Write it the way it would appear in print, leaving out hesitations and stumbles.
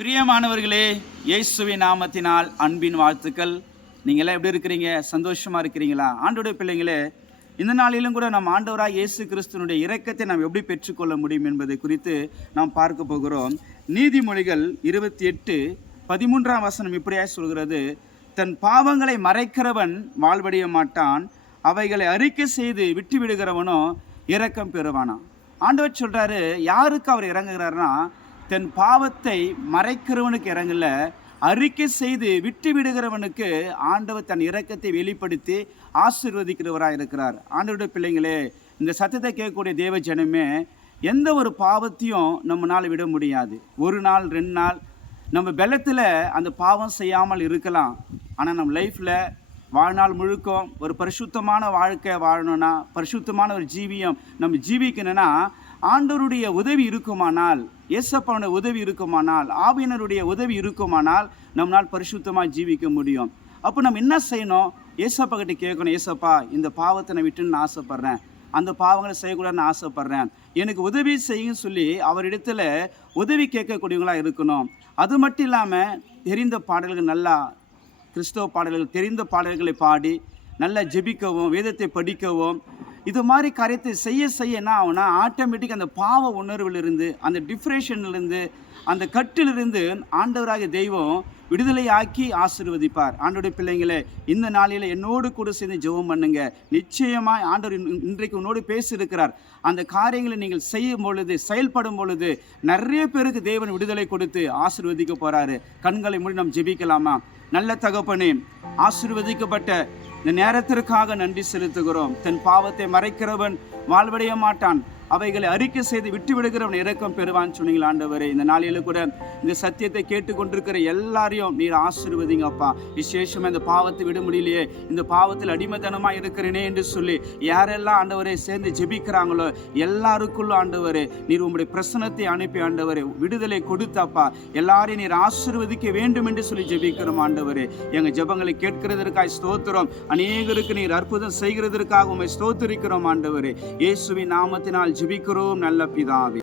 பிரியமானவர்களே, இயேசுவின் நாமத்தினால் அன்பின் வாழ்த்துக்கள். நீங்களாம் எப்படி இருக்கிறீங்க? சந்தோஷமாக இருக்கிறீங்களா? ஆண்டவருடைய பிள்ளைங்களே, இந்த நாளிலும் கூட நம் ஆண்டவராக இயேசு கிறிஸ்துவனுடைய இரக்கத்தை நாம் எப்படி பெற்றுக்கொள்ள முடியும் என்பதை குறித்து நாம் பார்க்க போகிறோம். நீதிமொழிகள் 28:13 இப்படியாக சொல்கிறது, தன் பாவங்களை மறைக்கிறவன் வாழ்வடைய மாட்டான், அவைகளை அறிக்கை செய்து விட்டு விடுகிறவனோ இரக்கம் பெறுவானா. ஆண்டவர் சொல்கிறாரு, யாருக்கு அவர் இறங்குகிறாருன்னா, தன் பாவத்தை மறைக்கிறவனுக்கு இறங்கல, அறிக்கை செய்து விட்டு விடுகிறவனுக்கு ஆண்டவர் தன் இரக்கத்தை வெளிப்படுத்தி ஆசீர்வதிக்கிறவராக இருக்கிறார். ஆண்டவருடைய பிள்ளைங்களே, இந்த சத்தத்தை கேட்கக்கூடிய தேவ ஜனமே, எந்த ஒரு பாவத்தையும் நம்மளால் விட முடியாது. ஒரு நாள் 2 நாள் நம்ம பலத்தில் அந்த பாவம் செய்யாமல் இருக்கலாம். ஆனால் நம்ம லைஃப்பில் வாழ்நாள் முழுக்கம் ஒரு பரிசுத்தமான வாழ்க்கை வாழணும்னா, பரிசுத்தமான ஒரு ஜீவியம் நம்ம ஜீவிக்கணும்னா, ஆண்டவருடைய உதவி இருக்குமானால், இயேசப்பாவுடைய உதவி இருக்குமானால், ஆவியினருடைய உதவி இருக்குமானால் நம்மளால் பரிசுத்தமாக ஜீவிக்க முடியும். அப்போ நம்ம என்ன செய்யணும்? ஏசப்பா கிட்ட கேட்கணும், ஏசப்பா இந்த பாவத்தை நான் விட்டுன்னு நான் ஆசைப்பட்றேன், அந்த பாவங்களை செய்யக்கூடாதுன்னு ஆசைப்பட்றேன், எனக்கு உதவி செய்யுன்னு சொல்லி அவரிடத்துல உதவி கேட்கக்கூடியவங்களாக இருக்கணும். அது மட்டும் இல்லாமல் தெரிந்த பாடல்கள், நல்லா கிறிஸ்தவ பாடல்கள், தெரிந்த பாடல்களை பாடி நல்லா ஜெபிக்கவும், வேதத்தை படிக்கவும், இது மாதிரி காரியத்தை செய்ய என்ன ஆகும்னா, ஆட்டோமேட்டிக் அந்த பாவ உணர்விலிருந்து, அந்த டிப்ரெஷன்லேருந்து, அந்த கட்டிலிருந்து ஆண்டவராகிய தெய்வம் விடுதலை ஆக்கி ஆசீர்வதிப்பார். ஆண்டவருடைய பிள்ளைங்களே, இந்த நாளில் என்னோடு கூட சேர்ந்து ஜெபம் பண்ணுங்க. நிச்சயமாக ஆண்டவர் இன்றைக்கு உன்னோடு பேசியிருக்கிறார். அந்த காரியங்களை நீங்கள் செய்யும் பொழுது, செயல்படும் பொழுது நிறைய பேருக்கு தேவன் விடுதலை கொடுத்து ஆசீர்வதிக்க போகிறாரு. கண்களை மூடி நாம் ஜெபிக்கலாமா? நல்ல தகப்பனே, ஆசீர்வதிக்கப்பட்ட இந்த நேரத்திற்காக நன்றி செலுத்துகிறோம். தன் பாவத்தை மறைக்கிறவன் வாழ்வடைய மாட்டான், அவைகளை அறிக்கை செய்து விட்டு விடுகிறவன் இரக்கம் பெறுவான்னு சொன்னீங்களா ஆண்டவரே. இந்த நாளில் கூட இந்த சத்தியத்தை கேட்டுக்கொண்டிருக்கிற எல்லாரையும் நீர் ஆசீர்வதிங்க அப்பா. விசேஷமாக இந்த பாவத்தை விட முடியலையே, இந்த பாவத்தில் அடிமைத்தனமாக இருக்கிறேனே என்று சொல்லி யாரெல்லாம் ஆண்டவரை சேர்ந்து ஜெபிக்கிறாங்களோ எல்லாருக்குள்ளும் ஆண்டவரே நீர் உங்களுடைய பிரசனத்தை அனுப்பி ஆண்டவரே விடுதலை கொடுத்தாப்பா. எல்லாரையும் நீர் ஆசீர்வதிக்க வேண்டும் என்று சொல்லி ஜெபிக்கிறோம் ஆண்டவரே. எங்கள் ஜெபங்களை கேட்கிறதற்காக ஸ்தோத்திரம். அநேகருக்கு நீர் அற்புதம் செய்கிறதற்காக உண்மை ஸ்தோத்திரிக்கிறோம் ஆண்டவரே. இயேசுவின் நாமத்தினால் ஜெபிக்கிறோம் நல்ல பிதாவே.